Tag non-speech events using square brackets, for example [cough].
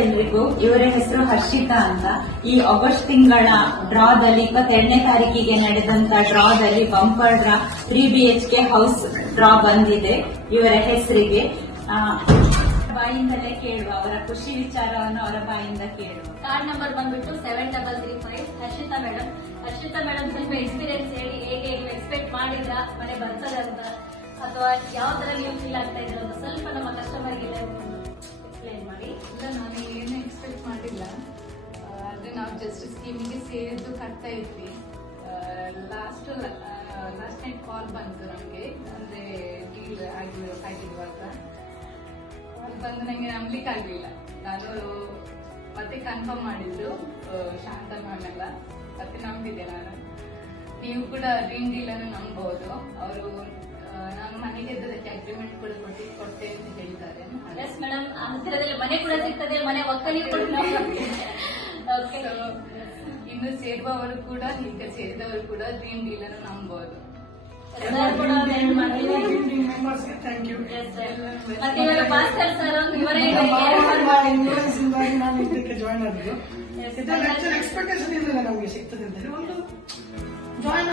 ಎಲ್ರಿಗೂ. ಇವರ ಹೆಸರು ಹರ್ಷಿತಾ ಅಂತ. ಈ ಆಗಸ್ಟ್ ತಿಂಗಳ ಡ್ರಾದಲ್ಲಿ ಇಪ್ಪತ್ತೆರಡನೇ ತಾರೀಕಿಗೆ ನಡೆದಂತ ಡ್ರಾದಲ್ಲಿ bumper draw three B H K house draw ಬಂದಿದೆ ಇವರ ಹೆಸರಿಗೆ. ಬಾಯಿಂದಲೇ ಕೇಳುವ, ಅವರ ಖುಷಿ ವಿಚಾರವನ್ನು ಅವರ ಬಾಯಿಂದ ಕೇಳುವ. ಕಾರ್ಡ್ ನಂಬರ್ ಬಂದ್ಬಿಟ್ಟು seven double three five Harshita madam Harshita madam ಸ್ವಲ್ಪ ಎಕ್ಸ್ಪೀರಿಯನ್ಸ್ ಹೇಳಿ, ಹೇಗೆ ಎಕ್ಸ್ಪೆಕ್ಟ್ ಮಾಡಿದ್ರ, ಮನೆ ಬರ್ತದೆ ಅಂತ ಅಥವಾ ಯಾವ ತರ ನೀವು ಜಸ್ಟ್ ಸ್ಕೀಮಿಗೆ ಸೇರಿದ್ದು ಕಟ್ತಾ ಇದ್ವಿ. ಲಾಸ್ಟ್ ಲಾಸ್ಟ್ ನೈಟ್ ಕಾಲ್ ಬಂತು ನಮಗೆ. ಅಂದ್ರೆ ಡೀಲ್ ಆಗಿ ಆಗಿರುವಾಗ ಕಾಲ್ ಬಂದು ನನಗೆ ನಂಬಲಿಕ್ಕೆ ಆಗ್ಲಿಲ್ಲ. ನಾನು ಮತ್ತೆ ಕನ್ಫರ್ಮ್ ಮಾಡಿದ್ರು ಶಾಂತ ಮ್ಯಾಮ್ ಎಲ್ಲ ಮತ್ತೆ ನಂಬಿದ್ದೆ ನಾನು. ನೀವು ಕೂಡ ಡ್ರೀಮ್ ಡೀಲ್ ಅನ್ನು ನಂಬಬಹುದು ಅವರು ನಾನು ಮನೆಗೆ ಅಗ್ರಿಮೆಂಟ್ ಕೂಡ ಕೊಟ್ಟು ಕೊಟ್ಟೆ ಅಂತ ಹೇಳ್ತಾರೆ ಎಸ್ ಮೇಡಮ್ ಹತ್ತಿರದಲ್ಲಿ ಮನೆ ಕೂಡ ಸಿಗ್ತದೆ ಮನೆ ಒಕ್ಕಲಿ [laughs] ಕೂಡ ಇನ್ನು ಸೇರುವವರು ಕೂಡ ಈಗ ಸೇರಿದವರು ಕೂಡ ಡ್ರೀಮ್ ಡೀಲ್ ಅನ್ನು ಇದಕ್ಕೆ ಜಾಯ್ನ್ ಇದರಲ್ಲಿ ಎಕ್ಸ್ಪೆಕ್ಟೇಷನ್ ಇರಲಿಲ್ಲ ನಮಗೆ ಸಿಗ್ತದೆ ಅಂತ. ಜಾಯ್ನ್